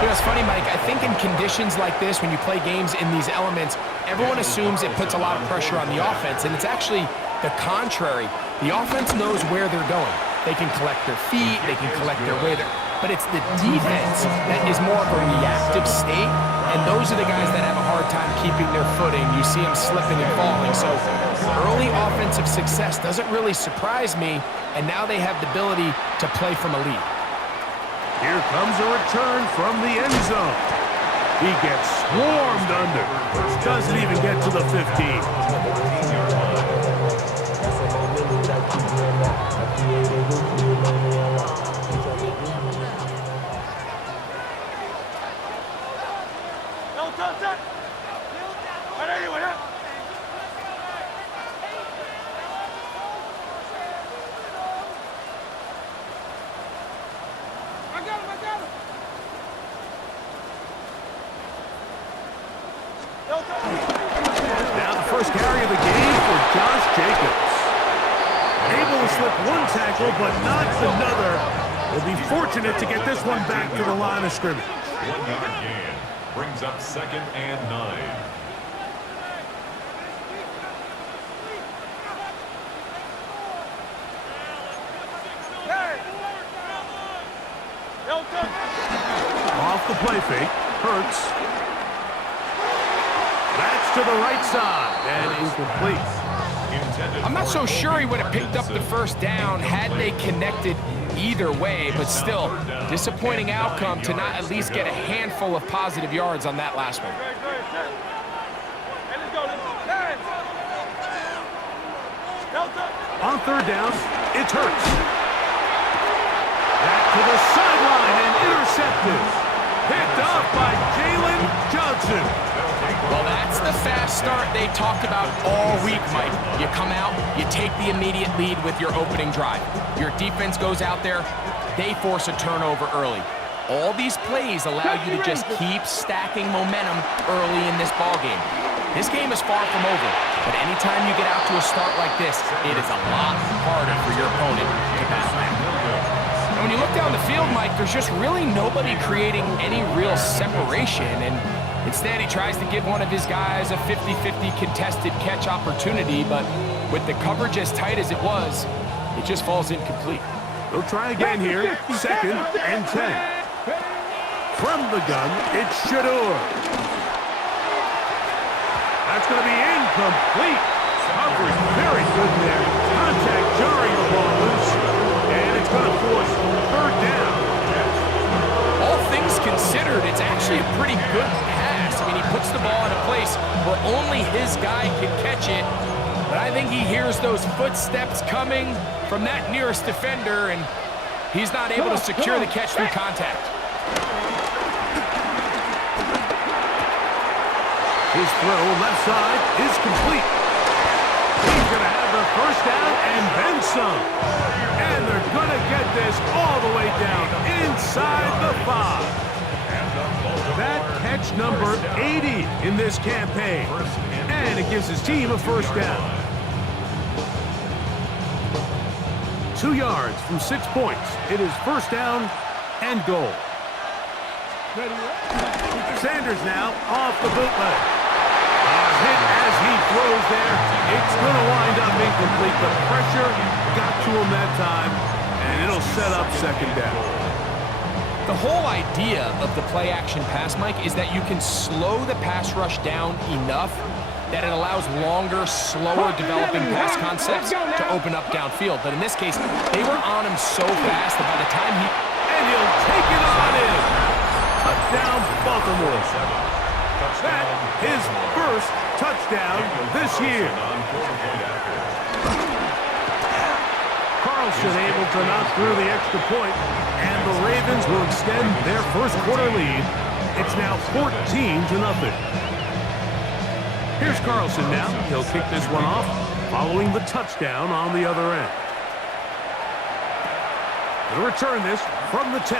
You know, it's funny, Mike, I think in conditions like this, when you play games in these elements, everyone assumes it puts a lot of pressure on the offense, and it's actually the contrary. The offense knows where they're going. They can collect their feet, they can collect their way there. But it's the defense that is more of a reactive state, and those are the guys that have a hard time keeping their footing. You see them slipping and falling. So early offensive success doesn't really surprise me, and now they have the ability to play from a lead. Here comes a return from the end zone. He gets swarmed under. Doesn't even get to the 15. Now the first carry of the game for Josh Jacobs. Able to slip one tackle, but not another. Will be fortunate to get this one back to the line of scrimmage. 1 yard gain brings up 2nd and 9. Off the play fake, Hurts. That's to the right side and incomplete. I'm not so sure he would have picked up the first down had they connected either way, but still, disappointing outcome to not at least get a handful of positive yards on that last one. On third down, it's Hurts. Back to the sideline and intercepted. Picked off by Jalen Johnson. Well, that's the fast start they talked about all week, Mike. You come out, you take the immediate lead with your opening drive. Your defense goes out there, they force a turnover early. All these plays allow you to just keep stacking momentum early in this ballgame. This game is far from over, but anytime you get out to a start like this, it is a lot harder for your opponent to battle back. And when you look down the field, Mike, there's just really nobody creating any real separation, and instead, he tries to give one of his guys a 50-50 contested catch opportunity, but with the coverage as tight as it was, it just falls incomplete. They'll try again here, 2nd and 10. From the gun, it's Shador. That's going to be incomplete. Coverage very good there. Contact jarring the ball loose, and it's going to force 3rd down. All things considered, it's actually a pretty good pass. I mean, he puts the ball in a place where only his guy can catch it. But I think he hears those footsteps coming from that nearest defender, and he's not able to secure the catch through contact. His throw left side is complete. He's going to have the first down and then some. And they're going to get this all the way down inside the 5. That catch number 80 in this campaign. And it gives his team a first down. 2 yards from 6 points. It is first down and goal. Sanders now off the bootleg. Hit as he throws there. It's going to wind up incomplete. The pressure got to him that time, and it'll set up 2nd down. The whole idea of the play-action pass, Mike, is that you can slow the pass rush down enough that it allows longer, slower developing pass concepts to open up downfield. But in this case, they were on him so fast that by the time he... And he'll take it on in. Touchdown, Baltimore. That his first touchdown this year. Carlson able to knock through the extra point, and the Ravens will extend their first quarter lead. It's now 14-0. Here's Carlson now. He'll kick this one off, following the touchdown on the other end. He'll return this from the 10.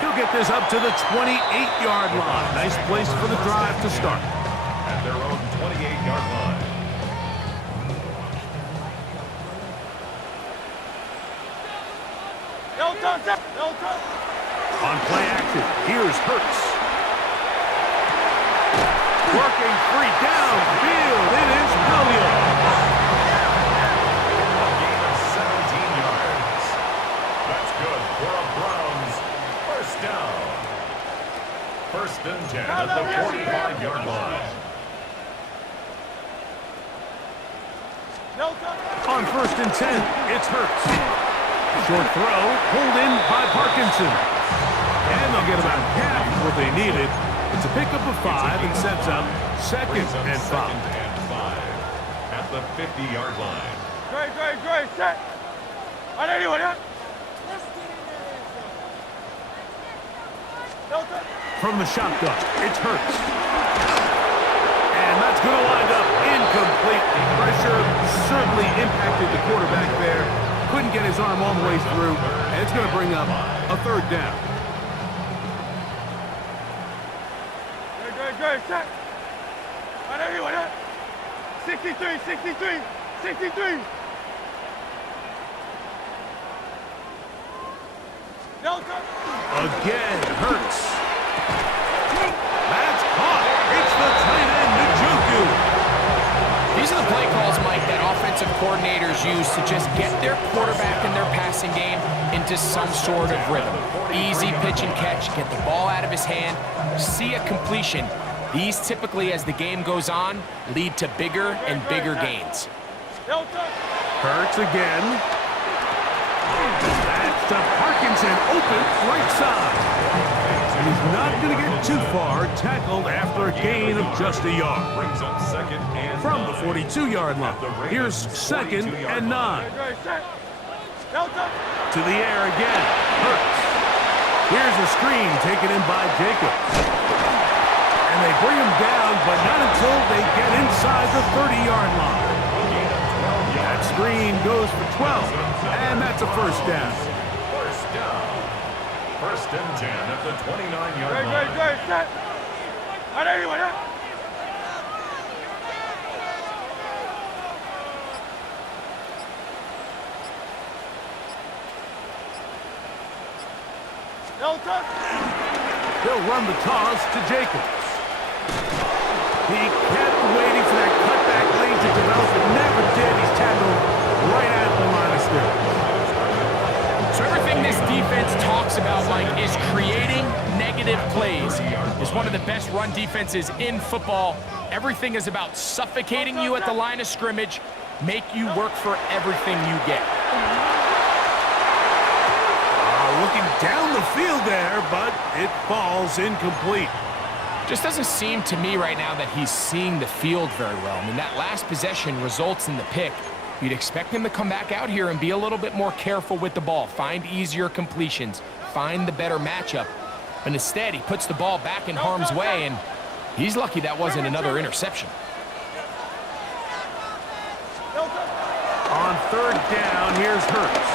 He'll get this up to the 28-yard line. Nice place for the drive to start. At their own 28-yard line. intercepted. Here's Hurts. Working free downfield. It is Williams. A gain of 17 yards. That's good for a Browns first down. First and 10 at the 45-yard line. On first and 10, it's Hurts. Short throw, pulled in by Parkinson. And they'll get about half what they needed. It's a pickup of 5 and sets up second and 5. Second and 5 at the 50-yard line. Great, set. On anyone, yeah? From the shotgun, it's Hurts. And that's going to wind up incomplete. Pressure certainly impacted the quarterback there. Couldn't get his arm all the way through. And it's going to bring up a third down. Great, set. On anyone, yeah? 63. Again, Hurts. That's caught. It's the tight end, Njoku. These are the play calls, Mike, that offensive coordinators use to just get their quarterback and their passing game into some sort of rhythm. Easy pitch and catch, get the ball out of his hand, see a completion. These typically, as the game goes on, lead to bigger and bigger gains. Hurts again. That's to Parkinson, open right side. And he's not going to get too far, tackled after a gain of just a yard. Brings up second and From the 9. 42-yard line, here's second and 9. To the air again, Hurts. Here's a screen taken in by Jacobs. And they bring him down, but not until they get inside the 30-yard line. That screen goes for 12, and that's a first down. First down. First and 10 at the 29-yard line. Great, set. On anyone, yeah? They'll run the toss to Jacobs. He kept waiting for that cutback lane to develop, but never did. He's tackled right at the line of scrimmage. So everything this defense talks about, Mike, is creating negative plays. It's one of the best run defenses in football. Everything is about suffocating you at the line of scrimmage, make you work for everything you get. Looking down the field there, but it falls incomplete. Just doesn't seem to me right now that he's seeing the field very well. I mean, that last possession results in the pick. You'd expect him to come back out here and be a little bit more careful with the ball, find easier completions, find the better matchup. But instead, he puts the ball back in harm's way, and he's lucky that wasn't another interception. On third down, here's Hurts.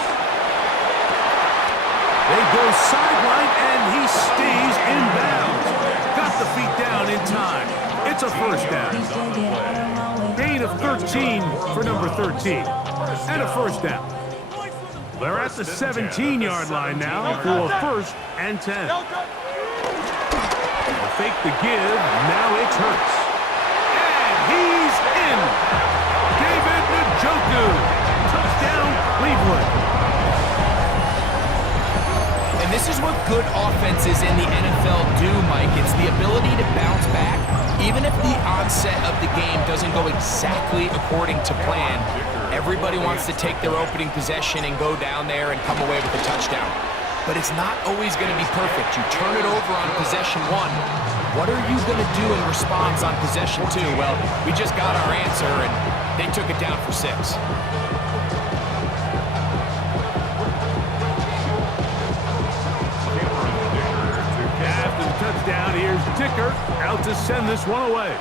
They go sideline, and he stays in bounds. Got the feet down in time. It's a first down. Gain of 13 for number 13. And a first down. They're at the 17-yard line now for first and 10. They'll fake the give. Now it's Hurts. And he's in. David Njoku. Touchdown, Cleveland. And this is what good offenses in the NFL do, Mike. It's the ability to bounce back, even if the onset of the game doesn't go exactly according to plan. Everybody wants to take their opening possession and go down there and come away with a touchdown. But it's not always going to be perfect. You turn it over on possession 1. What are you going to do in response on possession 2? Well, we just got our answer, and they took it down for 6. Touchdown, here's Dicker out to send this one away.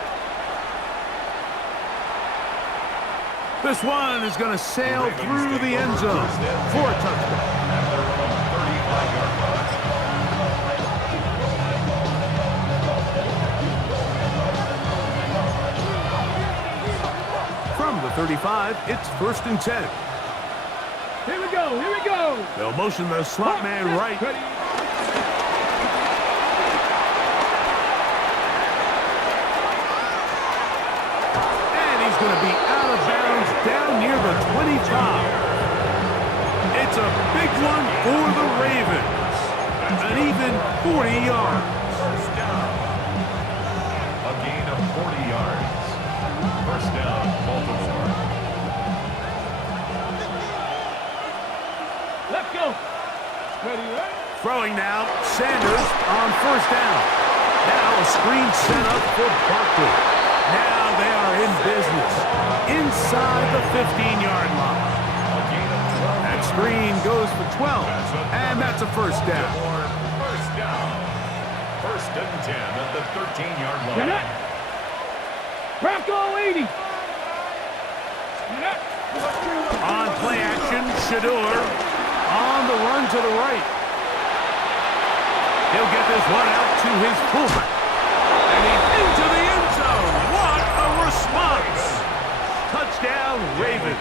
This one is going to sail through the end zone for a touchdown. From the 35, it's first and 10. Here we go. They'll motion the slot man right. 40 yards. First down. A gain of 40 yards. First down, Baltimore. Let's go. Ready, right? Throwing now, Sanders on first down. Now a screen set up for Barkley. Now they are in business inside the 15-yard line. A gain of 12. That screen goes for 12, and that's a first down. First down. First and 10 at the 13-yard line. Bronco 80. On play action, Shador on the run to the right. He'll get this one out to his fullback. And he's into the end zone. What a response! Touchdown, Ravens.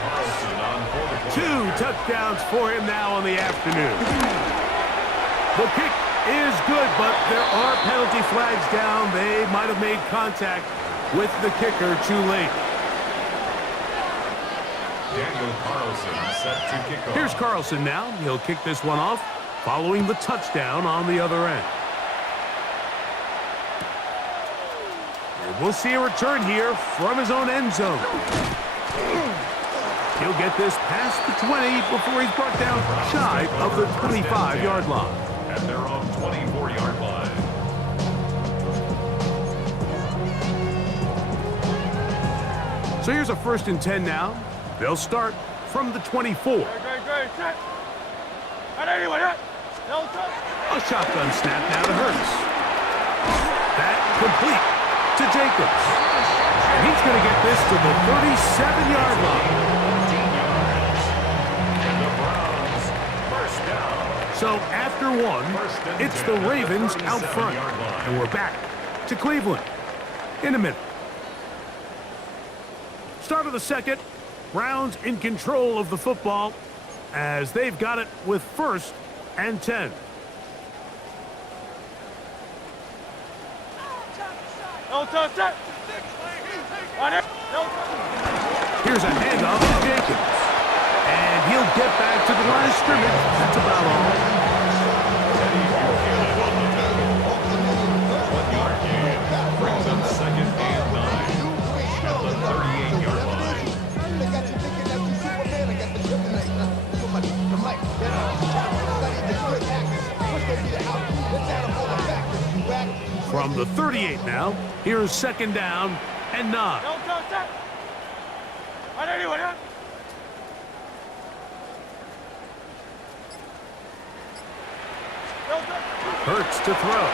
2 touchdowns for him now on the afternoon. The kick is good, but there are penalty flags down. They might have made contact with the kicker too late. Daniel Carlson set to kick off. Here's Carlson now. He'll kick this one off following the touchdown on the other end. And we'll see a return here from his own end zone. He'll get this past the 20 before he's brought down shy of the 25-yard line. At their own 24-yard line. So here's a 1st and 10 now. They'll start from the 24. Great, set. A shotgun snap now to Hurts. That complete to Jacobs. And he's going to get this to the 37-yard line. 14 yards. And the Browns, first down. So after one, it's the Ravens out front. And we're back to Cleveland in a minute. Start of the second. Browns in control of the football as they've got it with 1st and 10. Here's a handoff to Jacobs. And he'll get back to the line of scrimmage. That's about all. 1-yard gain. Brings up 2nd and 9. At the 38-yard line. From the 38 now, here's 2nd down and 9. Hurts to throw.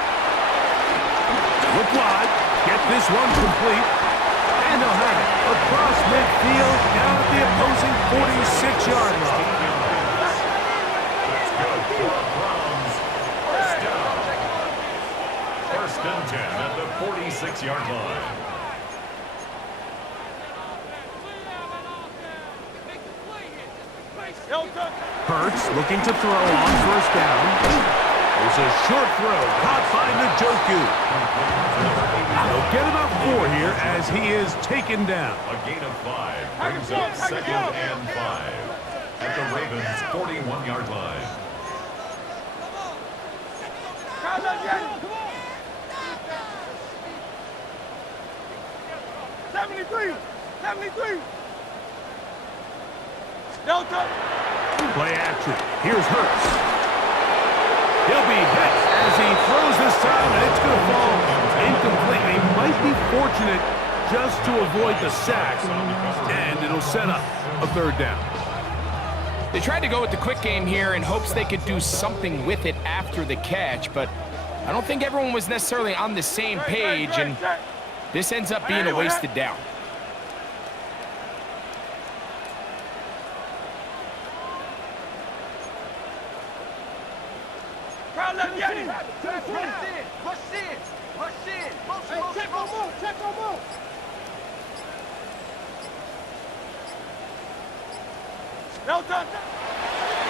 Look wide. Get this one complete. And they'll have it across midfield down at the opposing 46-yard line. That's good for the Browns. First down. 1st and 10 at the 46-yard line. Hurts looking to throw on 1st down. There's a short throw caught by Njoku. They'll get about 4 here as he is taken down. A gain of 5 brings up 2nd and 5 at the Ravens' 41-yard line. 73. Play action. Here's Hurts. He'll be hit as he throws this time, and it's going to fall incomplete. He might be fortunate just to avoid the sack, and it'll set up a 3rd down. They tried to go with the quick game here in hopes they could do something with it after the catch, but I don't think everyone was necessarily on the same page, and this ends up being a wasted down.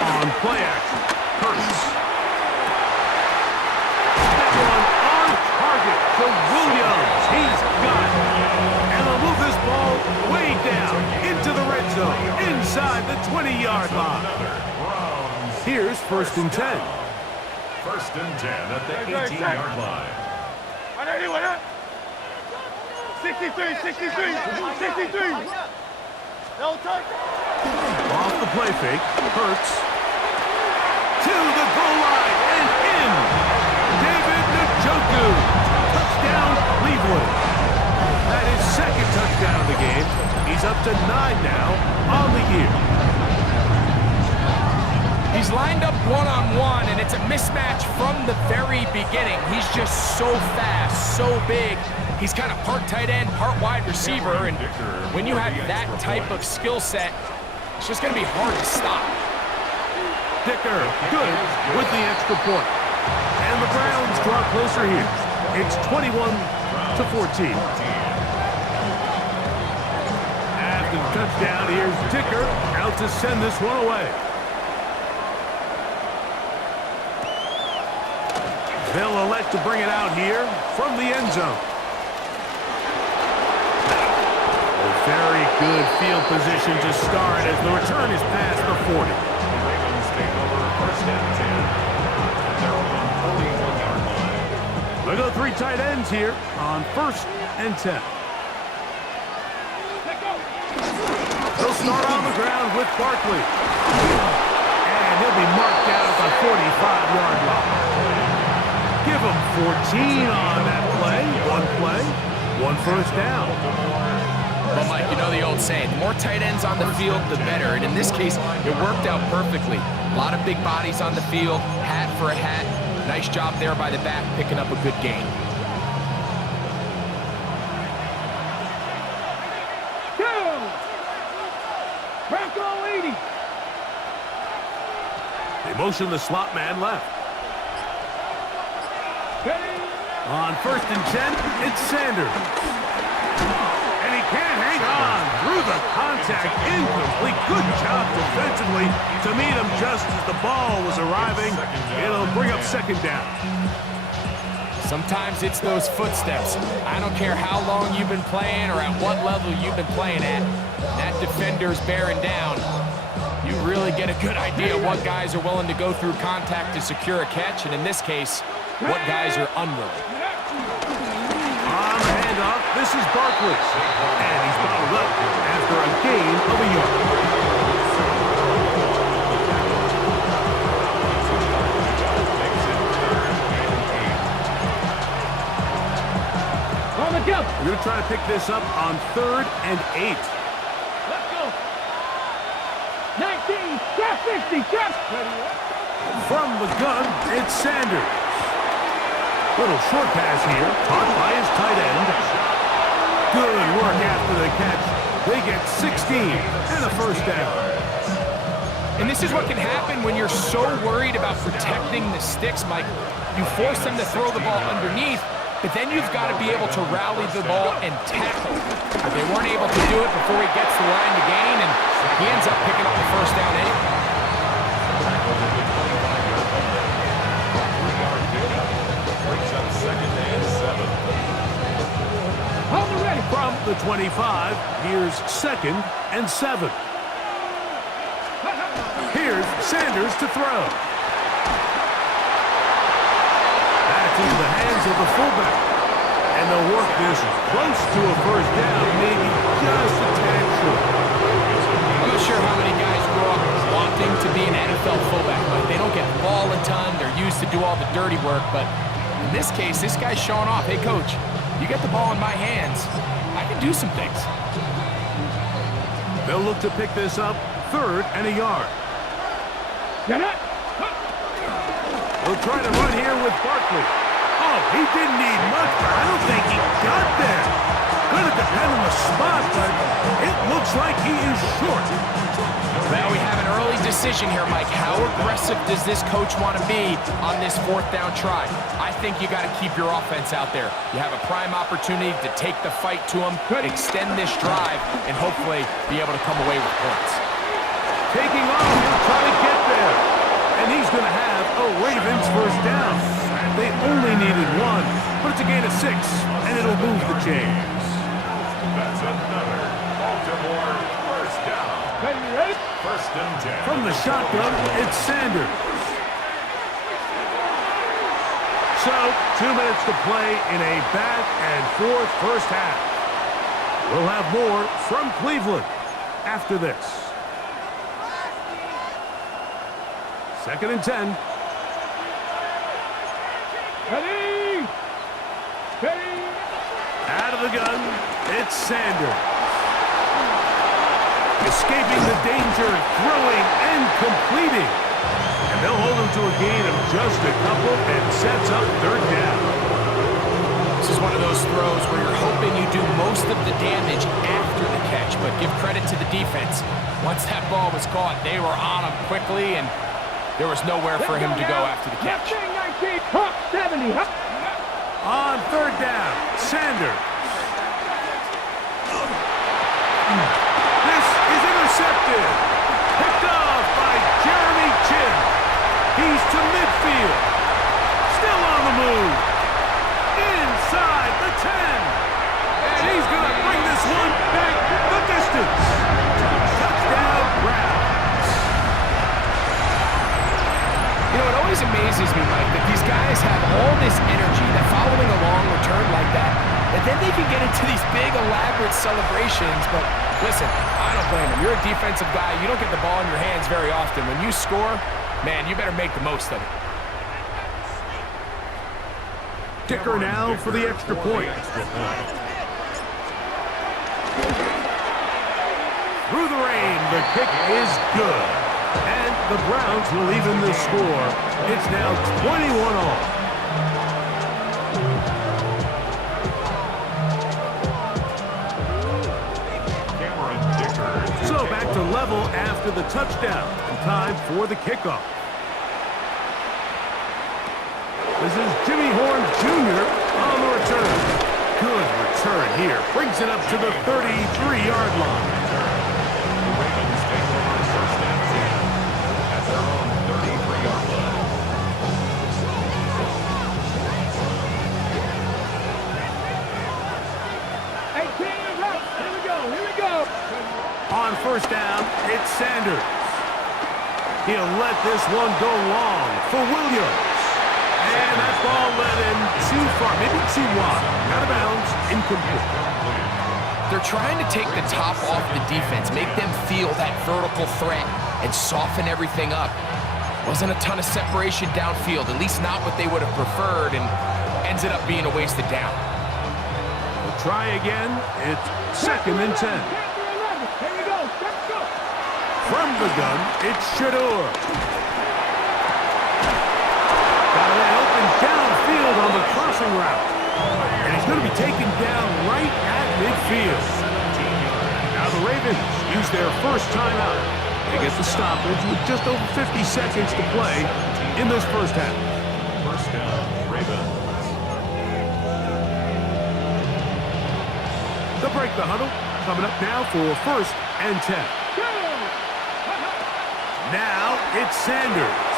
On play action, Hurts. That one on target to Williams. He's got it. And they'll move this ball way down into the red zone, inside the 20-yard line. Here's 1st and 10. First and 10 at the 18-yard line. On anyone up? 63, 63, 63. No touch. Off the play fake, Hurts. To the goal line and in. David Njoku. Touchdown, Cleveland. That is second touchdown of the game. He's up to 9 now on the year. He's lined up one-on-one, and it's a mismatch from the very beginning. He's just so fast, so big. He's kind of part tight end, part wide receiver, and when you have that type of skill set, it's just going to be hard to stop. Dicker, good with the extra point. And the Browns draw closer here. It's 21-14. After the touchdown, here's Dicker out to send this one away. They'll elect to bring it out here from the end zone. A very good field position to start as the return is past the 40. Ravens take over first and 10 at their own 41-yard line. They go 3 tight ends here on first and 10. They'll start on the ground with Barkley. And he'll be marked down at the 45-yard line. Give him 14 on that play. One first down. Well, Mike, you know the old saying, the more tight ends on the field, the better. And in this case, it worked out perfectly. A lot of big bodies on the field, hat for a hat. Nice job there by the back, picking up a good gain. They motion the slot man left. On first and 10, it's Sanders. And he can't hang on through the contact. Incomplete. Good job defensively to meet him just as the ball was arriving. It'll bring up second down. Sometimes it's those footsteps. I don't care how long you've been playing or at what level you've been playing at. That defender's bearing down. You really get a good idea of what guys are willing to go through contact to secure a catch, and in this case, what guys are unwilling. On the handoff, this is Barkley. And he's bottled up after a gain of a yard. We're going to try to pick this up on 3rd and 8. Let's go. 19, trap 60, trap. From the gun, it's Sanders. Little short pass here, caught by his tight end. Good work after the catch. They get 16 and a first down. And this is what can happen when you're so worried about protecting the sticks, Mike. You force them to throw the ball underneath, but then you've got to be able to rally the ball and tackle. But they weren't able to do it before he gets the line to gain, and he ends up picking up the first down anyway. Second and 7. From the 25, here's 2nd and 7. Here's Sanders to throw. That's into the hands of the fullback. And they'll work this close to a first down, maybe just a tad short. I'm not sure how many guys grow up wanting to be an NFL fullback, but they don't get the ball a ton. They're used to do all the dirty work, but in this case, this guy's showing off. Hey, coach, you get the ball in my hands. I can do some things. They'll look to pick this up 3rd and a yard. We'll try to run here with Barkley. Oh, he didn't need much, but I don't think he got there. Gonna depend on the spot, but it looks like he is short. Well, we have an early decision here, Mike. How aggressive does this coach want to be on this 4th down try? I think you got to keep your offense out there. You have a prime opportunity to take the fight to him, extend this drive, and hopefully be able to come away with points. Taking off, he'll try to get there. And he's going to have a Ravens first down. They only needed 1, but it's a gain of 6, and it'll move the chains. That's another Baltimore first down. Ready? First and 10. From the shotgun, it's Sanders. So, 2 minutes to play in a back-and-forth first half. We'll have more from Cleveland after this. 2nd and 10. Ready! Ready! Out of the gun, it's Sanders. Escaping the danger, throwing and completing. And they'll hold him to a gain of just a couple and sets up 3rd down. This is one of those throws where you're hoping you do most of the damage after the catch, but give credit to the defense. Once that ball was caught, they were on him quickly, and there was nowhere for him to go after the catch. 70. On 3rd down, Sanders. This is intercepted. Picked off by Jeremy Chin. He's to midfield. Still on the move. Inside the 10. And he's going to bring this one back the distance. Touchdown, Browns. You know, it always amazes me, Mike, that these guys have all this energy that following a long return like that, and then they can get into these big, elaborate celebrations. But listen, I don't blame them. You're a defensive guy. You don't get the ball in your hands very often. When you score, man, you better make the most of it. Kicker now for the extra point. Through the rain, the kick is good. And the Browns will even the score. It's now 21-all. So back to level after the touchdown. And time for the kickoff. This is Jimmy Horn Jr. on the return. Good return here. Brings it up to the 33-yard line. The Ravens take over 1st and 10 at their own 33-yard line. Here we go. On 1st down, it's Sanders. He'll let this one go long for Williams. And that ball led him too far, maybe too wide. Out of bounds, incomplete. They're trying to take the top off the defense, make them feel that vertical threat, and soften everything up. Wasn't a ton of separation downfield, at least not what they would have preferred, and ends up being a wasted down. We'll try again. It's 2nd and 10. Here we go. Let's go. From the gun, it's Shador. Got it open downfield on the crossing route. And he's going to be taken down right at midfield. Now the Ravens use their first timeout. They get the stoppage with just over 50 seconds to play in this first half. 1st down, Ravens. They'll break the huddle. Coming up now for 1st and 10. Now it's Sanders.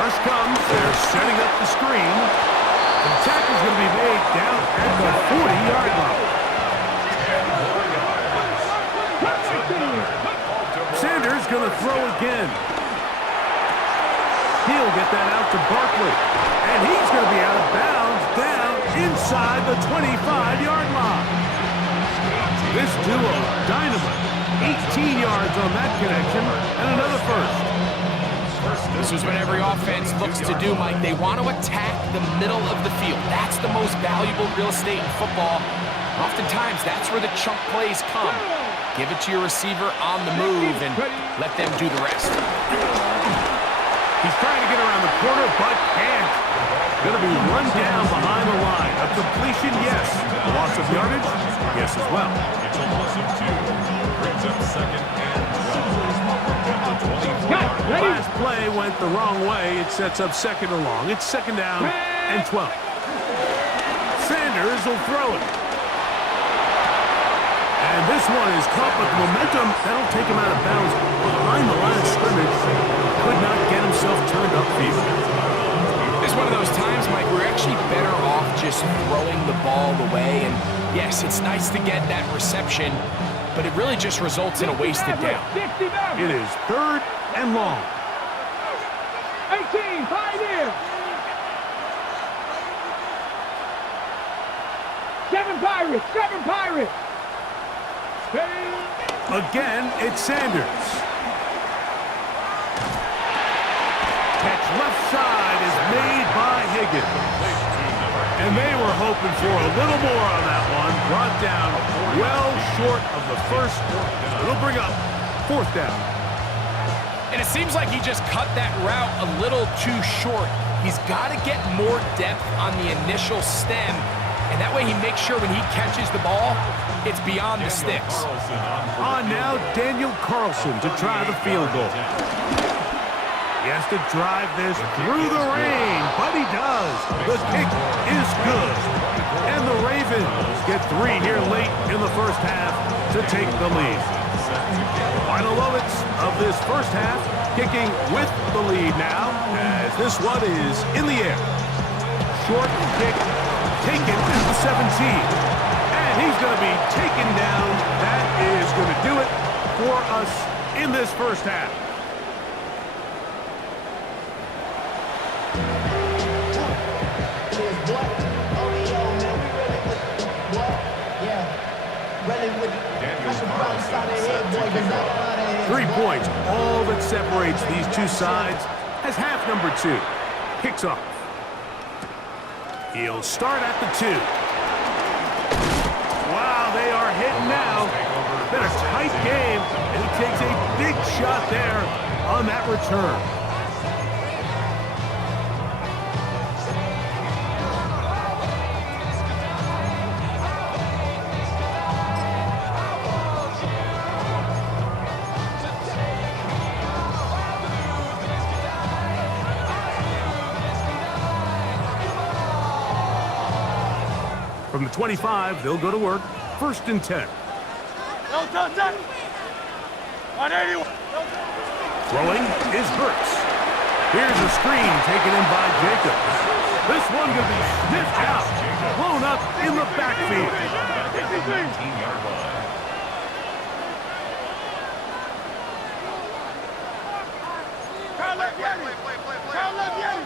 Rush comes. They're setting up the screen. The tackle's going to be made down at the 40-yard line. Sanders going to throw again. He'll get that out to Barkley. And he's going to be out of bounds down inside the 25-yard line. This duo, dynamite. 18 yards on that connection and another first. This is what every offense looks to do, Mike. They want to attack the middle of the field. That's the most valuable real estate in football. Oftentimes, that's where the chunk plays come. Give it to your receiver on the move and let them do the rest. He's trying to get around the corner, but can't. Going to be run down behind the line. A completion, yes. A loss of yardage, yes as well. It's a loss of 2. Brings up 2nd and 12. At the 24-yard line. Last play went the wrong way. It sets up 2nd and long. It's 2nd down and 12. Sanders will throw it. And this one is caught with momentum. That'll take him out of bounds behind the line of scrimmage. Could not get himself turned upfield. It's one of those times, Mike, we're actually better off just throwing the ball away. And yes, it's nice to get that reception, but it really just results in a wasted down. It is 3rd and long. 18, pioneer. Seven Pirates! Seven Pirates! Again, it's Sanders. Catch left side is made by Higgins. And they were hoping for a little more on that one. Brought down well short of the first. It'll bring up fourth down. And it seems like he just cut that route a little too short. He's got to get more depth on the initial stem, and that way he makes sure when he catches the ball, it's beyond the sticks. On now, Daniel Carlson to try the field goal. He has to drive this through the rain, but he does. The kick is good. And the Ravens get 3 here late in the first half to take the lead. Final moments of this first half, kicking with the lead now, as this one is in the air. Short kick taken at the 17. And he's going to be taken down. That is going to do it for us in this first half. Three points, all that separates these two sides as half number 2 kicks off. He'll start at the 2. Wow, they are hitting now. Been a tight game, and he takes a big shot there on that return. From the 25, they'll go to work. 1st and 10. No touch that. 181. Throwing is Hurts. Here's a screen taken in by Jacobs. This one going to be sniffed out. Blown up in the backfield. 19-yard line. Carl left Yeti. Carl left Yeti.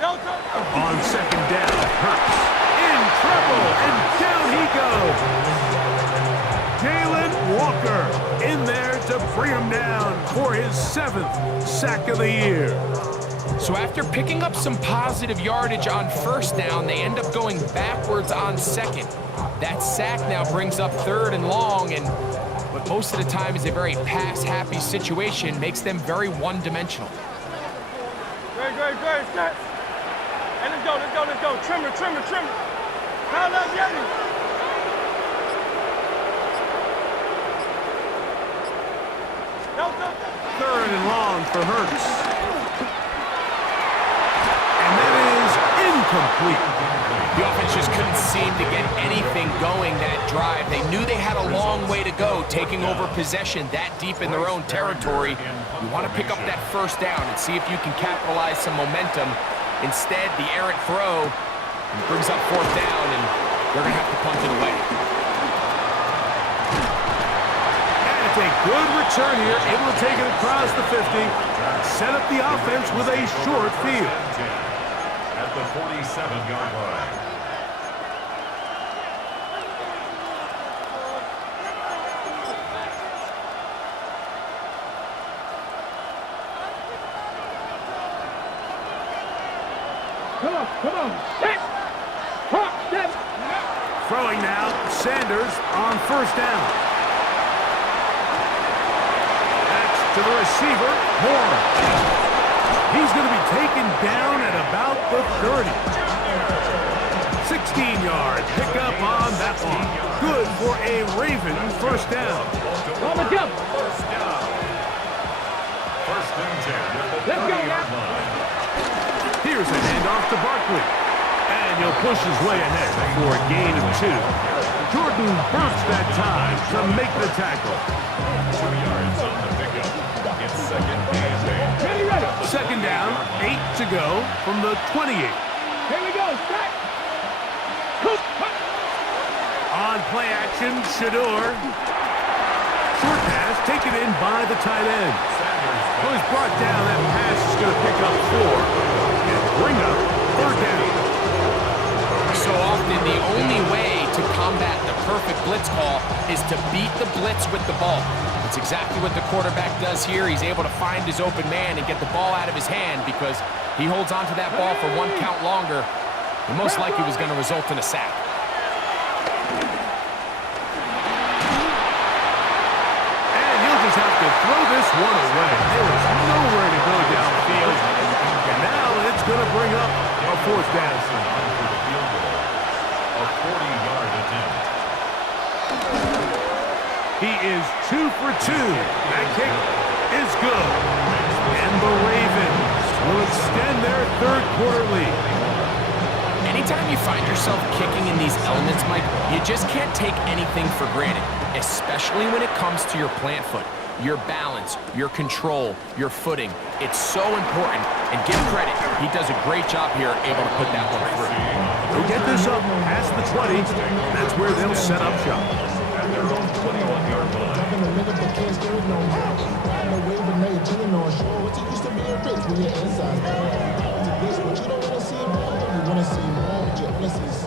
No touch. On 2nd down, Hurts in trouble, and down he goes. Jalen Walker in there to bring him down for his 7th sack of the year. So after picking up some positive yardage on 1st down, they end up going backwards on 2nd. That sack now brings up 3rd and long, and what most of the time is a very pass-happy situation makes them very one-dimensional. Great, set. And let's go. Trimmer. Carl left Yeti. No touch. 3rd and long for Hurts. And that is incomplete. The offense just couldn't seem to get anything going that drive. They knew they had a long way to go, taking over possession that deep in their own territory. You want to pick up that 1st down and see if you can capitalize some momentum. Instead, the errant throw brings up 4th down, and they're going to have to punt it away. And it's a good return here, able to take it across the 50. Set up the offense with a short field. At the 47-yard line. Come on. Set. Hop, set. Throwing now, Sanders on 1st down. That's to the receiver, Moore. He's going to be taken down at about the 30. 16-yard pickup on that one. Good for a Raven 1st down. Let's go. 1st and 10 at the Let's go, 30-yard line. Here's a handoff to Barkley. And he'll push his way ahead for a gain of 2. Jordan bursts that time to make the tackle. 2 yards on the pickup. It's 2nd and 8. Ready. 2nd down, 8 to go from the 28. Here we go. Set. On play action, Shador. Short pass taken in by the tight end. Who is brought down, that pass is going to pick up 4 and bring up combat the perfect blitz call is to beat the blitz with the ball. It's exactly what the quarterback does here. He's able to find his open man and get the ball out of his hand because he holds onto that ball for one count longer. And most likely was going to result in a sack. And he'll just have to throw this one away. There was nowhere to go downfield. And now it's going to bring up a fourth down. A 40-yard attempt. He is 2 for 2. That kick is good. And the Ravens will extend their third quarter lead. Anytime you find yourself kicking in these elements, Mike, you just can't take anything for granted, especially when it comes to your plant foot, your balance, your control, your footing. It's so important, and give credit. He does a great job here able to put that one through. They'll get this up past the 20. That's where they'll set up shop. At their own 21-yard line.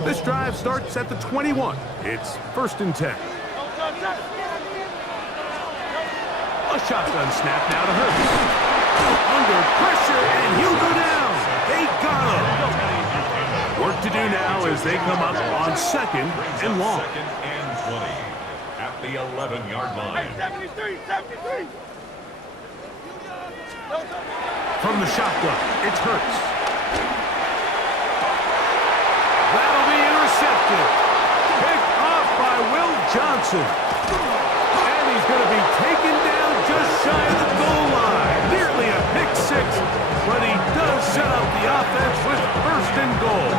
This drive starts at the 21. It's 1st and 10. A shotgun snap now to Hurts. Under pressure, and he'll go down. They got him. Work to do now as they come up on 2nd and long. 2nd and 20 at the 11-yard line. 73. From the shotgun, it's Hurts. That'll be intercepted. Picked off by Will Johnson. And he's going to be taken down just shy of the goal line. Nearly a pick six, but he does set up the offense with 1st and goal.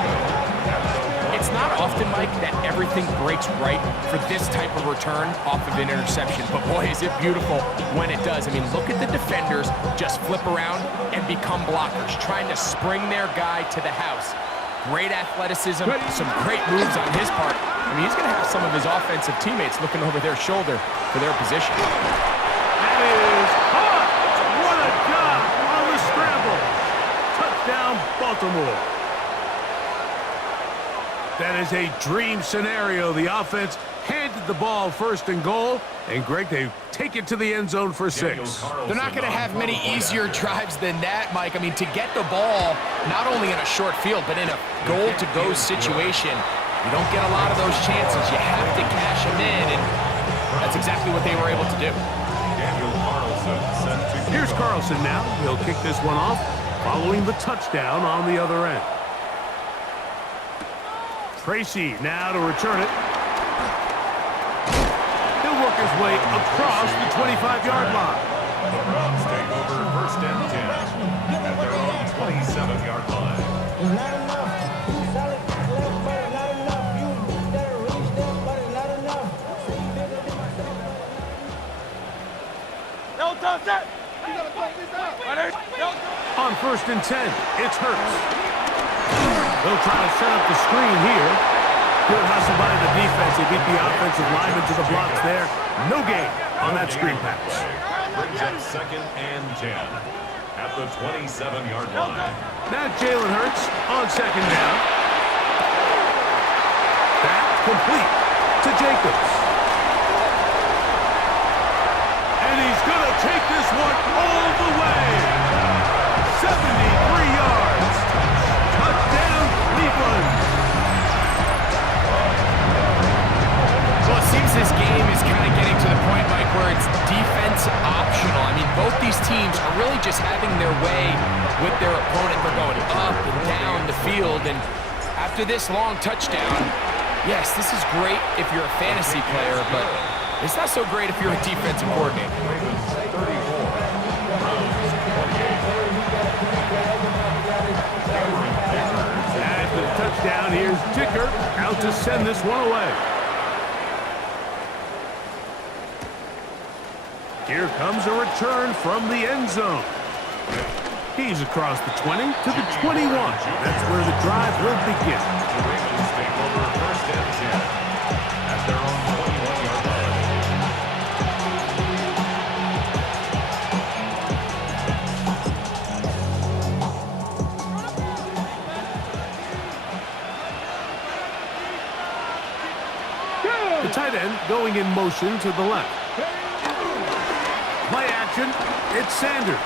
It's not often, Mike, that everything breaks right for this type of return off of an interception. But boy, is it beautiful when it does. I mean, look at the defenders just flip around and become blockers, trying to spring their guy to the house. Great athleticism, some great moves on his part. I mean, he's going to have some of his offensive teammates looking over their shoulder for their position. That is caught. What a job on the scramble. Touchdown, Baltimore. That is a dream scenario. The offense handed the ball 1st and goal. And Greg, they take it to the end zone for 6. They're not going to have many easier drives than that, Mike. I mean, to get the ball, not only in a short field, but in a goal-to-go situation, you don't get a lot of those chances. You have to cash them in, and that's exactly what they were able to do. Here's Carlson now. He'll kick this one off, following the touchdown on the other end. Tracy now to return it. He'll work his way across the 25-yard line. The Browns take over 1st and 10 at their own 27-yard line. Not enough. He's solid. Left, but not enough. You better reach them, but it's not enough. No touch that. You gotta play this out. On 1st and 10, it's Hurts. They'll try to set up the screen here. Good hustle by the defense. They beat the offensive lineman to the blocks there. No gain on that screen pass. Brings up 2nd and 10 at the 27-yard line. Now Jalen Hurts on 2nd down. That's complete to Jacobs. And he's going to take this one all the way. 73 yards. Touchdown, Cleveland. Well, it seems this game is kind of getting to the point, Mike, where it's defense optional. I mean, both these teams are really just having their way with their opponent. They're going up and down the field, and after this long touchdown, yes, this is great if you're a fantasy player, but it's not so great if you're a defensive coordinator. After the touchdown, here's Dicker out to send this one away. Here comes a return from the end zone. He's across the 20 to the 21. That's where the drive will begin. The Ravens take over 1st and 10 at their own 21-yard line. tight end going in motion to the left. Play action. It's Sanders.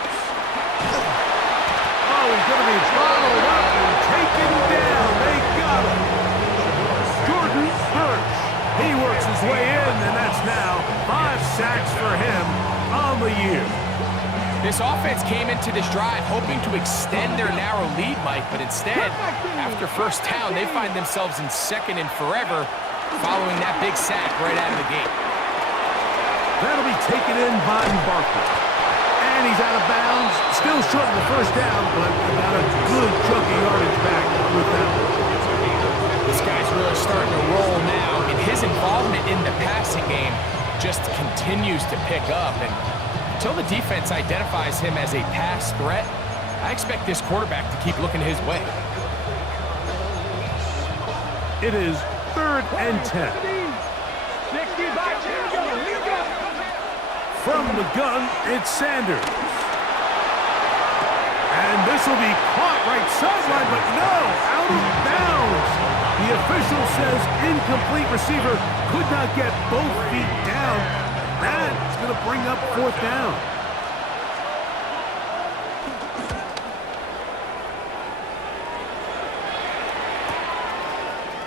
Oh, he's going to be bottled up and taken down. They got him. Jordan Hurts. He works his way in, and that's now 5 sacks for him on the year. This offense came into this drive hoping to extend their narrow lead, Mike, but instead, after first down, they find themselves in second and forever following that big sack right out of the gate. That'll be taken in by Barkley. And he's out of bounds. Still short of the first down, but got a good chunk of yardage back with that one. This guy's really starting to roll now, and his involvement in the passing game just continues to pick up. And until the defense identifies him as a pass threat, I expect this quarterback to keep looking his way. It is 3rd and 10. From the gun, it's Sanders. And this will be caught right sideline, but no, out of bounds. The official says incomplete. Receiver could not get both feet down. That's going to bring up 4th down.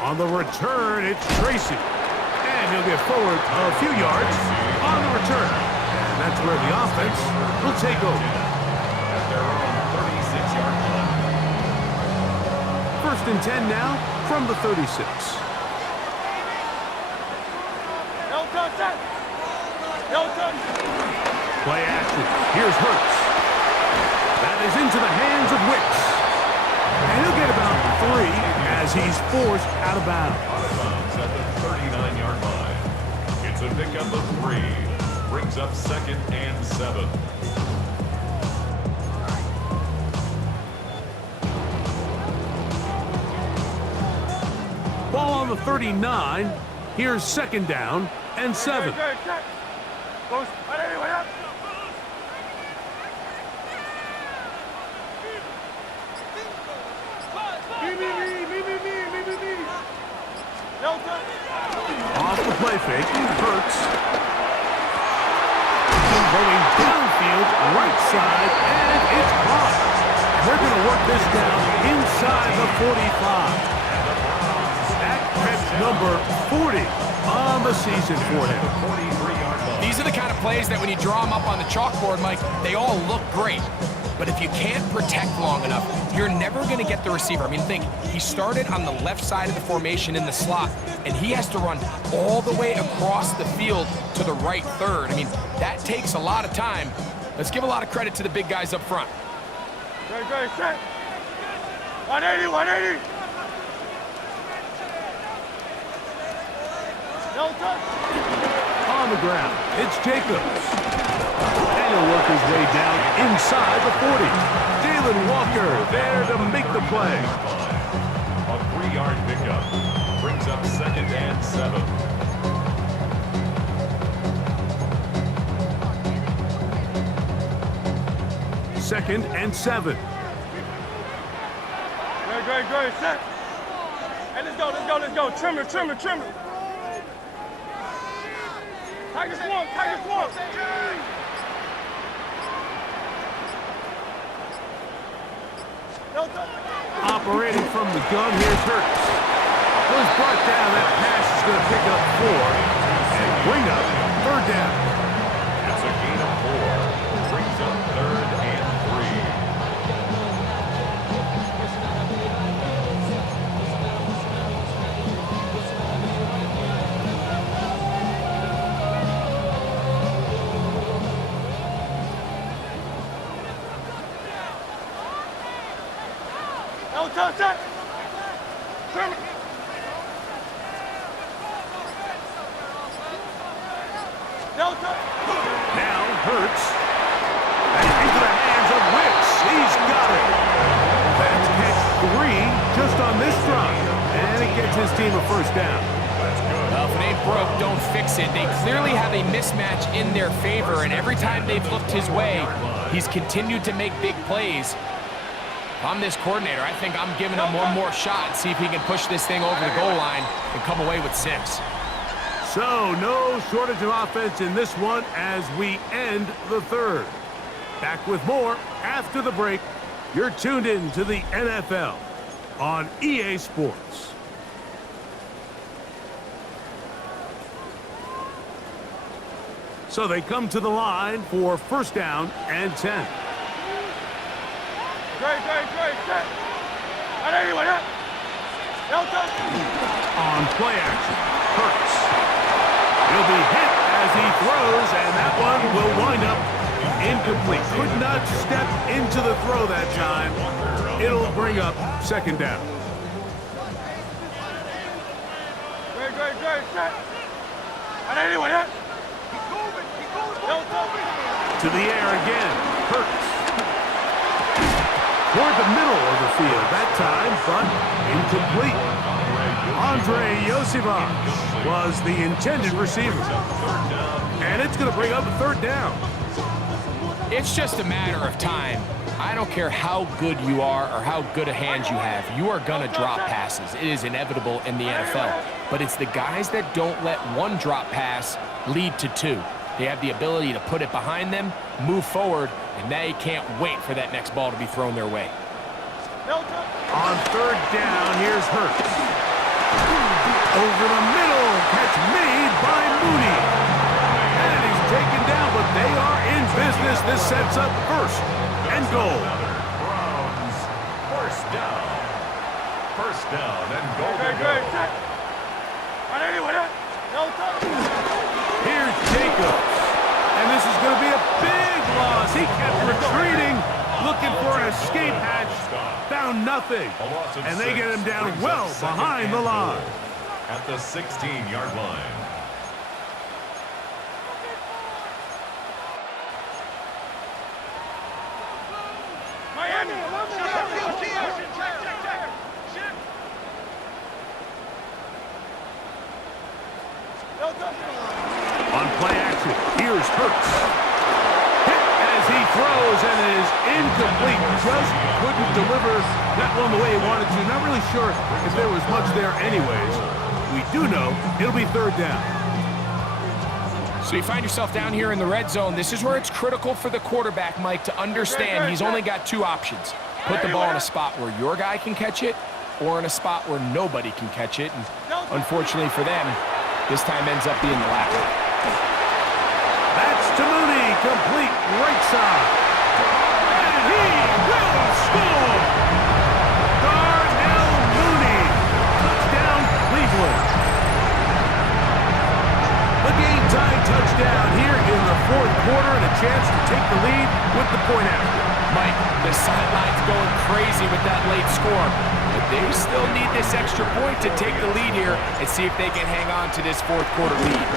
On the return, it's Tracy. And he'll get forward a few yards on the return. And that's where the offense will take over. At their own 36-yard line. 1st and 10 now from the 36. Play action. Here's Hurts. That is into the hands of Wicks. And he'll get about 3 as he's forced out of bounds. Out of bounds at the 39-yard line. It's a pickup of 3. Brings up 2nd and 7. Ball on the 39. Here's 2nd down and 7. Off the play fake, Hurts. Going downfield, right side, and it's caught. They're going to work this down inside the 45. That catch number 40 on the season for him. These are the kind of plays that when you draw them up on the chalkboard, Mike, they all look great. But if you can't protect long enough, you're never going to get the receiver. I mean, think, he started on the left side of the formation in the slot, and he has to run all the way across the field to the right third. I mean, that takes a lot of time. Let's give a lot of credit to the big guys up front. Great, set. 180, 180. No touch. On the ground, it's Jacobs. And he'll work his way down inside the 40. Jalen Walker there to make the play. A 3-yard pickup. Brings up 2nd and 7. Second and 7. Great, set. Hey, let's go. Trimmer. Tiger swamp. Operating from the gun, here's Hurts. Was brought down. That pass is going to pick up 4 and bring up 3rd down. It's a gain of 4. Brings up 3rd and 3. No touch, set. Trimmer. No touch. Now Hurts. And into the hands of Wicks. He's got it. That's catch 3 just on this drive. And it gets his team a 1st down. Well, if it ain't broke, don't fix it. They clearly have a mismatch in their favor, and every time they've looked his way, he's continued to make big plays. If I'm this coordinator, I think I'm giving him one more shot and see if he can push this thing over the goal line and come away with 6. So, no shortage of offense in this one as we end the third. Back with more after the break. You're tuned in to the NFL on EA Sports. So they come to the line for first down and 10. Great, set. On anyone, On play action, Hurts. He'll be hit as he throws, and that one will wind up incomplete. Could not step into the throw that time. It'll bring up second down. Great, set. On anyone, To the air again, Hurts. Toward the middle of the field that time, but incomplete. Andre Yosivach was the intended receiver. And it's going to bring up a third down. It's just a matter of time. I don't care how good you are or how good a hand you have. You are going to drop passes. It is inevitable in the NFL. But it's the guys that don't let one drop pass lead to two. They have the ability to put it behind them, move forward, and they can't wait for that next ball to be thrown their way. On third down, here's Hurts. Over the middle, catch made by Mooney. And he's taken down, but they are in business. This sets up first and goal. Browns, first down. First down and goal to go. On anyone, Here's Jacobs. And this is going to be a big loss. He kept retreating, looking for an escape hatch. Found nothing. And they get him down well behind the line. At the 16-yard line. Miami. On play action, here's Hurts. Hit as he throws, and it is incomplete. Just couldn't deliver that one the way he wanted to. Not really sure if there was much there anyways. We do know it'll be third down. So you find yourself down here in the red zone. This is where it's critical for the quarterback, Mike, to understand he's only got two options. Put the ball in a spot where your guy can catch it or in a spot where nobody can catch it. And unfortunately for them, this time ends up being the latter. That's to Mooney, complete right side. And he will score! Darnell Mooney, touchdown Cleveland. The game-tying touchdown here in the fourth quarter and a chance to take the lead with the point after. Mike, the sideline's going crazy with that late score, but they still need this extra point to take the lead here and see if they can hang on to this fourth quarter lead.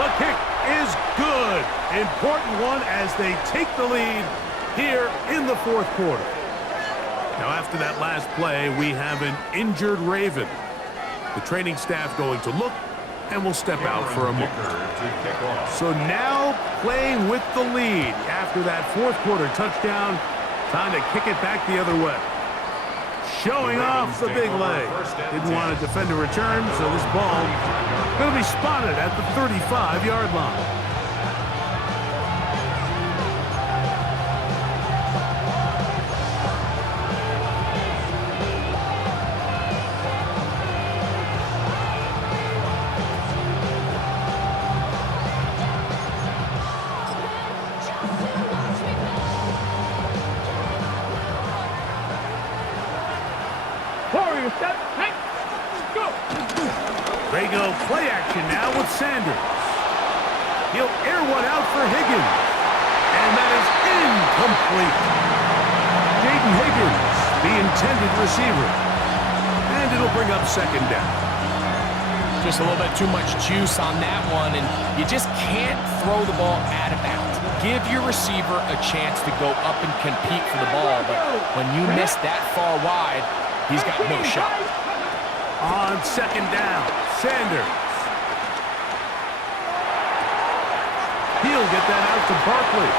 The kick is good. Important one as they take the lead here in the fourth quarter. Now after that last play, we have an injured Raven. The training staff going to look and will step out for a moment. So now playing with the lead after that fourth quarter touchdown, time to kick it back the other way. Showing off the big leg. Didn't want to defend a return, so this ball going to be spotted at the 35-yard line. They go play action now with Sanders. He'll air one out for Higgins. And that is incomplete. Jaden Higgins, the intended receiver. And it'll bring up second down. Just a little bit too much juice on that one, and you just can't throw the ball out of bounds. Give your receiver a chance to go up and compete for the ball, but when you miss that far wide, he's got no shot. On second down, Sanders. He'll get that out to Barkley.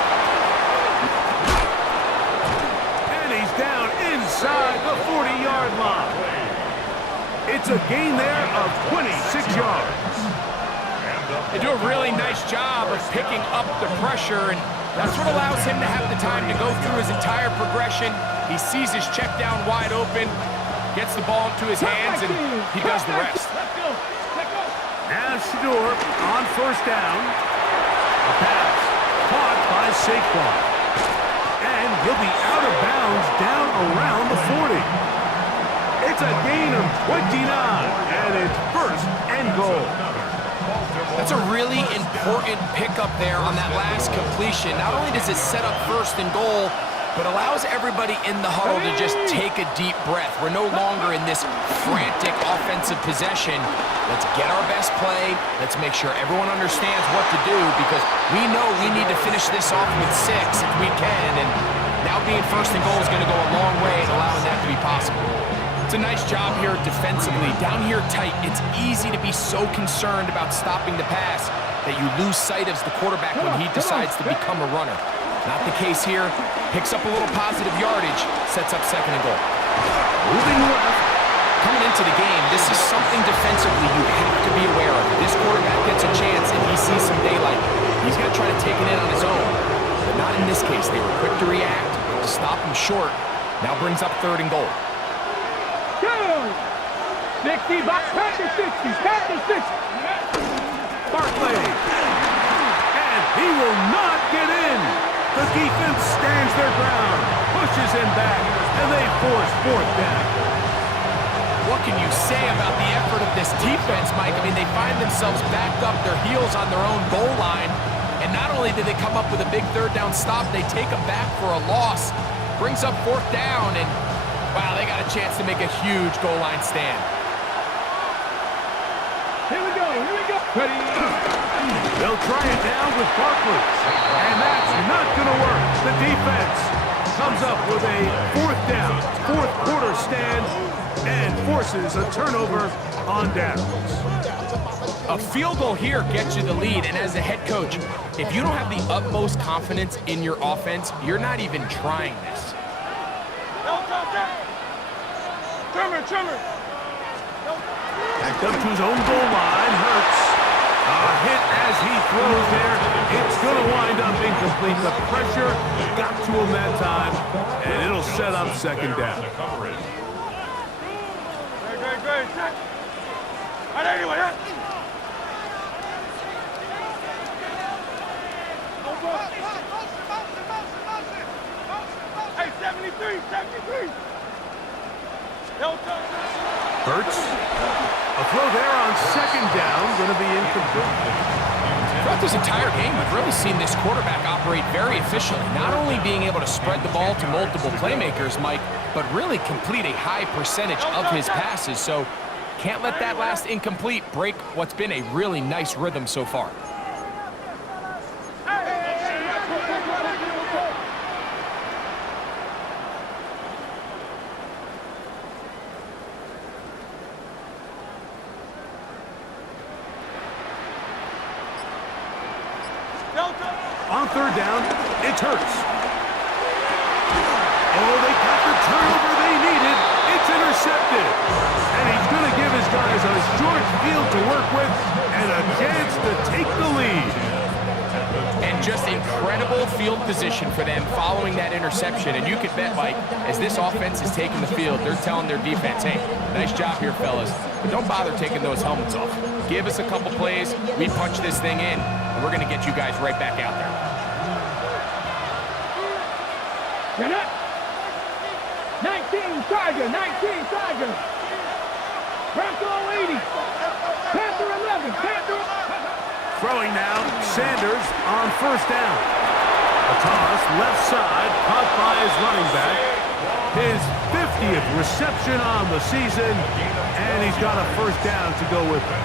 And he's down inside the 40-yard line. It's a gain there of 26 yards. They do a really nice job of picking up the pressure, and that's what allows him to have the time to go through his entire progression. He sees his check down wide open, gets the ball into his hands, and he does the rest. Now Shador on first down. A pass caught by Saquon. And he'll be out of bounds down around the 40. It's a gain of 29, and it's first and goal. That's a really important pickup there on that last completion. Not only does it set up first and goal, but allows everybody in the huddle to just take a deep breath. We're no longer in this frantic offensive possession. Let's get our best play. Let's make sure everyone understands what to do, because we know we need to finish this off with 6 if we can, and now being first and goal is going to go a long way in allowing that to be possible. It's a nice job here defensively. Down here tight, it's easy to be so concerned about stopping the pass that you lose sight of the quarterback when he decides to become a runner. Not the case here. Picks up a little positive yardage, sets up second and goal. Moving left. Coming into the game, this is something defensively you have to be aware of. This quarterback gets a chance and he sees some daylight. He's going to try to take it in on his own. But not in this case. They were quick to react, to stop him short. Now brings up third and goal. 60, box, pass to 60, pass to 60. Barkley. And he will not get in. The defense stands their ground, pushes him back, and they force fourth down. What can you say about the effort of this defense, Mike? I mean, they find themselves backed up, their heels on their own goal line. And not only did they come up with a big third down stop, they take them back for a loss. Brings up fourth down, and wow, they got a chance to make a huge goal line stand. Here we go, here we go. Ready? They'll try it now with Barkley. And that's not going to work. The defense comes up with a fourth down, fourth quarter stand, and forces a turnover on downs. A field goal here gets you the lead, and as a head coach, if you don't have the utmost confidence in your offense, you're not even trying this. Trimmer. Backed up to his own goal line, Hurts. A hit as he throws there. It's going to wind up incomplete. The pressure got to him that time, and it'll set up second down. Great. Check. Right anyway, huh? Hey, 73. Hurts. A throw there on second down, going to be incomplete. Throughout this entire game, we've really seen this quarterback operate very efficiently, not only being able to spread the ball to multiple playmakers, Mike, but really complete a high percentage of his passes. So can't let that last incomplete break what's been a really nice rhythm so far. On third down, it's Hurts. Oh, they got the turnover they needed. It's intercepted. And he's going to give his guys a short field to work with and a chance to take the lead. And just incredible field position for them following that interception. And you can bet, Mike, as this offense is taking the field, they're telling their defense, hey, nice job here, fellas, but don't bother taking those helmets off. Give us a couple plays, we punch this thing in, and we're going to get you guys right back out there. Get up. 19 Tiger. Panther 80. Panther 11. Throwing now, Sanders on first down. A toss, left side, caught by his running back. His 50th reception on the season, and he's got a first down to go with it.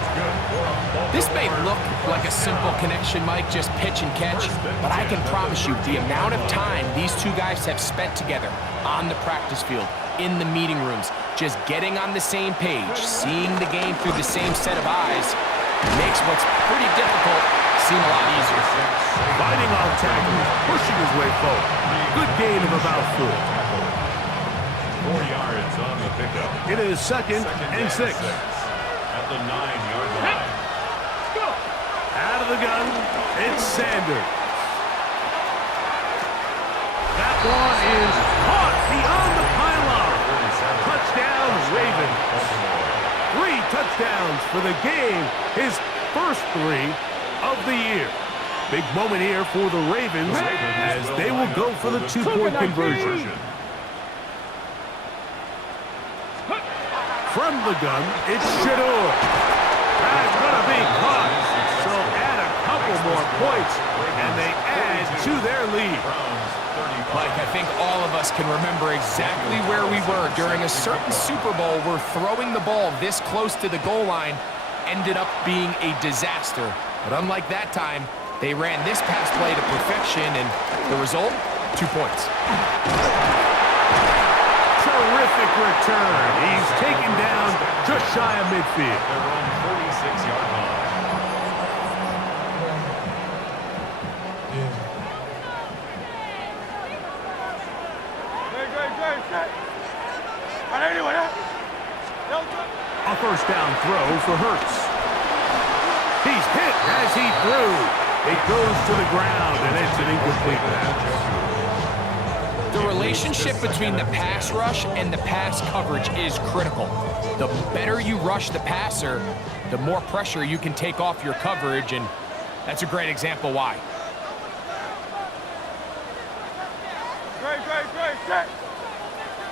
This may look like a simple connection, Mike, just pitch and catch, but I can promise you the amount of time these two guys have spent together on the practice field, in the meeting rooms, just getting on the same page, seeing the game through the same set of eyes, makes what's pretty difficult seem a lot easier. Fighting off tackles, pushing his way forward. Good gain of about 4. 4 yards on the pickup. It is second and 6. At the 9-yard line. Out of the gun, it's Sanders. That one is caught beyond the pylon. Touchdown, Ravens. 3 touchdowns for the game, his first 3 of the year. Big moment here for the Ravens as they will go for the 2-point conversion. From the gun, it's Shador. That's going to be caught. So add a couple more points, and they add to their lead. Mike, I think all of us can remember exactly where we were during a certain Super Bowl where throwing the ball this close to the goal line ended up being a disaster. But unlike that time, they ran this pass play to perfection, and the result, 2 points. Terrific return. He's taken down just shy of midfield. Their own 46-yard line. A first down throw for Hurts. He's hit as he threw. It goes to the ground, and it's an incomplete pass. The relationship between the pass rush and the pass coverage is critical. The better you rush the passer, the more pressure you can take off your coverage, and that's a great example why. Great, set.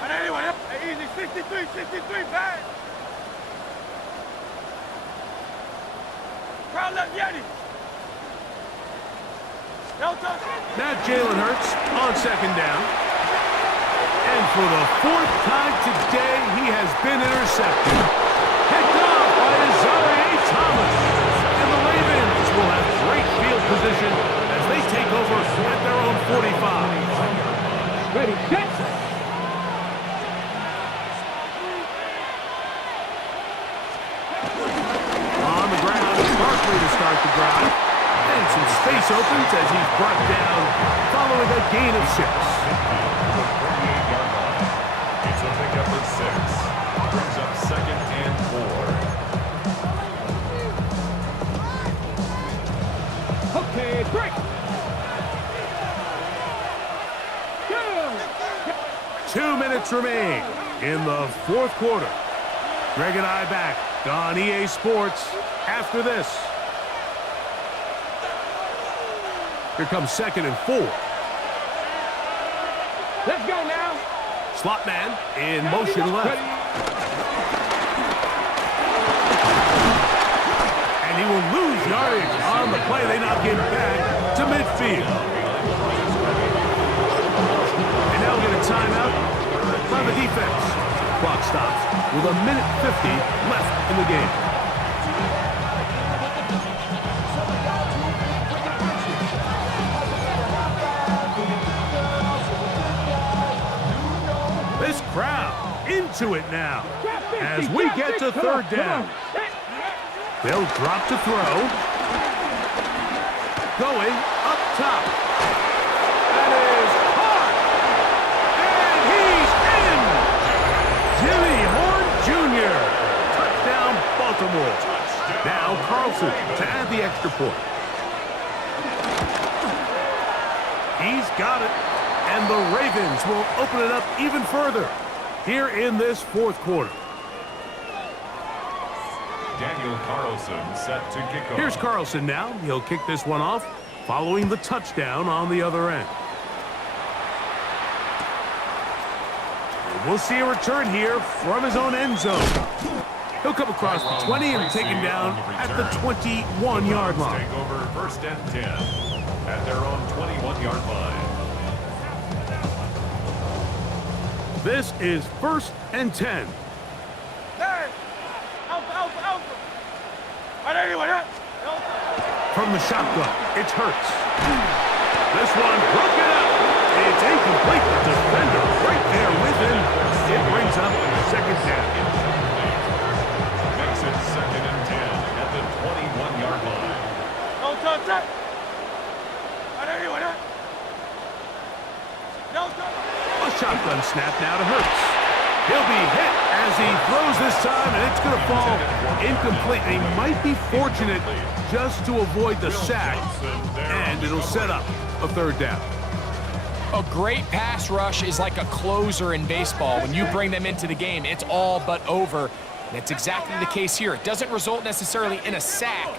And anyone else, easy, 63, back. Crowd left Yeti. Now Jalen Hurts on second down. And for the 4th time today, he has been intercepted. Picked off by Isaiah Thomas. And the Ravens will have great field position as they take over at their own 45. Ready, set. On the ground, Barkley to start the drive. And some space opens as he's brought down following a gain of 6. It's a pickup of 6. Brings up 2nd and 4. Okay, break. 2 minutes remain in the 4th quarter. Greg and I back on EA Sports after this. Here comes 2nd and 4. Let's go now. Slot man in motion left. And he will lose yardage on the play. They knock him back to midfield. And now we'll get a timeout by the defense. Clock stops with 1:50 left in the game. This crowd into it now as we get to 3rd down. They'll drop to throw. Going up top. That is caught. And he's in. Jimmy Horn Jr. Touchdown, Baltimore. Now Carlson to add the extra point. He's got it. And the Ravens will open it up even further here in this 4th quarter. Daniel Carlson set to kick off. Here's Carlson now. He'll kick this one off following the touchdown on the other end. And we'll see a return here from his own end zone. He'll come across the 20 and taken down at the 21-yard line. Take over 1st and 10 at their own 21-yard line. This is 1st and 10. From the shotgun, it's Hurts. This one broken up. It's incomplete. The defender right there with him. It brings up 2nd down. Makes it 2nd and 10 at the 21-yard line. A shotgun snap now to Hurts. He'll be hit as he throws this time, and it's going to fall incomplete. He might be fortunate just to avoid the sack, and it'll set up a third down. A great pass rush is like a closer in baseball. When you bring them into the game, it's all but over. That's exactly the case here. It doesn't result necessarily in a sack,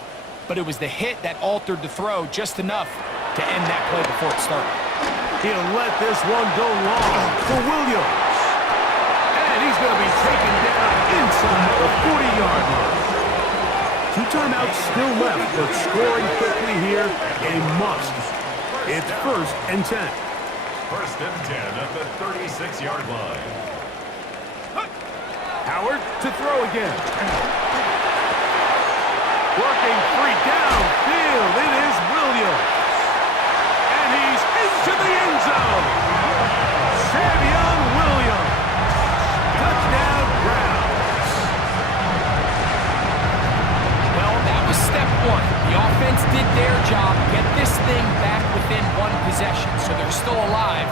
but it was the hit that altered the throw just enough to end that play before it started. He'll let this one go long for Williams. And he's going to be taken down inside the 40-yard line. 2 timeouts still left, but scoring quickly here a must. It's 1st and 10. 1st and 10 at the 36-yard line. Howard to throw again. Working free downfield. It is Williams. And he's into the end zone. Savion Williams. Touchdown Browns. Well, that was step 1. The offense did their job, get this thing back within 1 possession, so they're still alive.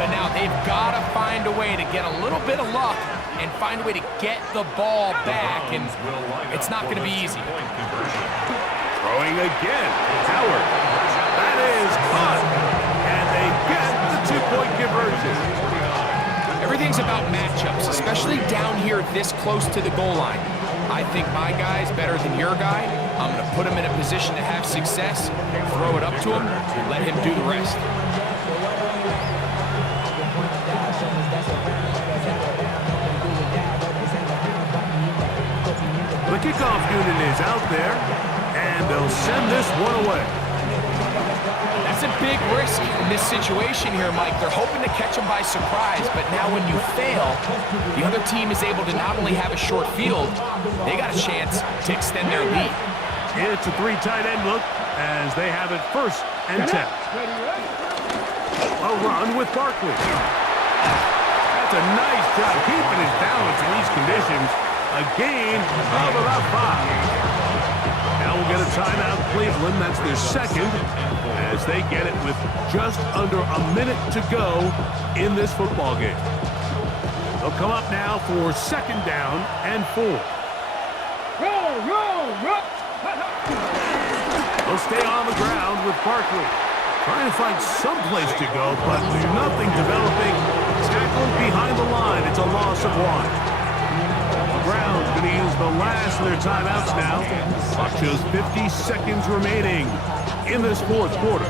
But now they've got to find a way to get a little bit of luck and find a way to get the ball back, and it's not going to be easy. Throwing again. Howard. That is caught. And they get the 2-point conversion. Everything's about matchups, especially down here this close to the goal line. I think my guy's better than your guy. I'm going to put him in a position to have success, throw it up to him, and let him do the rest. The kickoff unit is out there, and they'll send this one away. That's a big risk in this situation here, Mike. They're hoping to catch them by surprise, but now when you fail, the other team is able to not only have a short field, they got a chance to extend their lead. It's a 3 tight end look as they have it 1st and 10. A run with Barkley. That's a nice job keeping his balance in these conditions. A gain of about 5. Now we'll get a timeout, Cleveland. That's their 2nd as they get it with just under a minute to go in this football game. They'll come up now for 2nd down and 4. They'll stay on the ground with Barkley. Trying to find some place to go, but nothing developing. Tackled behind the line. It's a loss of 1. The Browns going to use the last of their timeouts now. Clock shows 50 seconds remaining in this 4th quarter.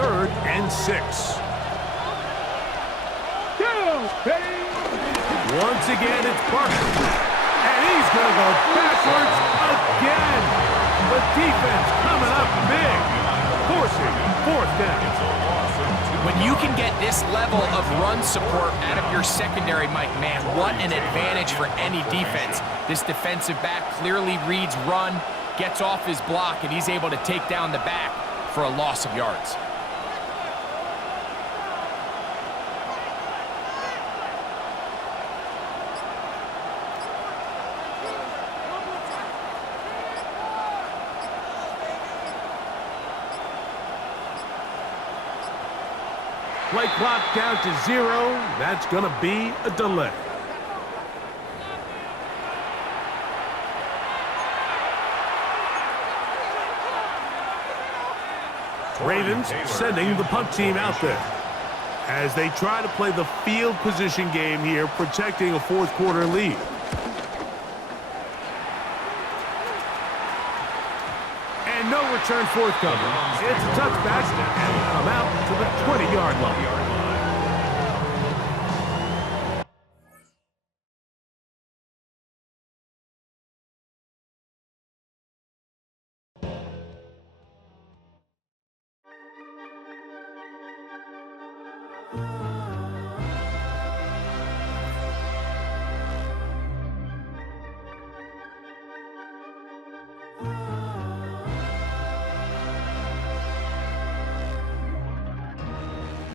3rd and 6. Once again, it's Barkley. And he's going to go backwards again. The defense coming up big, forcing 4th down. When you can get this level of run support out of your secondary, Mike, man, what an advantage for any defense. This defensive back clearly reads run, gets off his block, and he's able to take down the back for a loss of yards. Play clock down to 0. That's going to be a delay. Ravens sending the punt team out there as they try to play the field position game here, protecting a 4th quarter lead. And no return forthcoming. It's a touchback and will come out to the 20-yard line.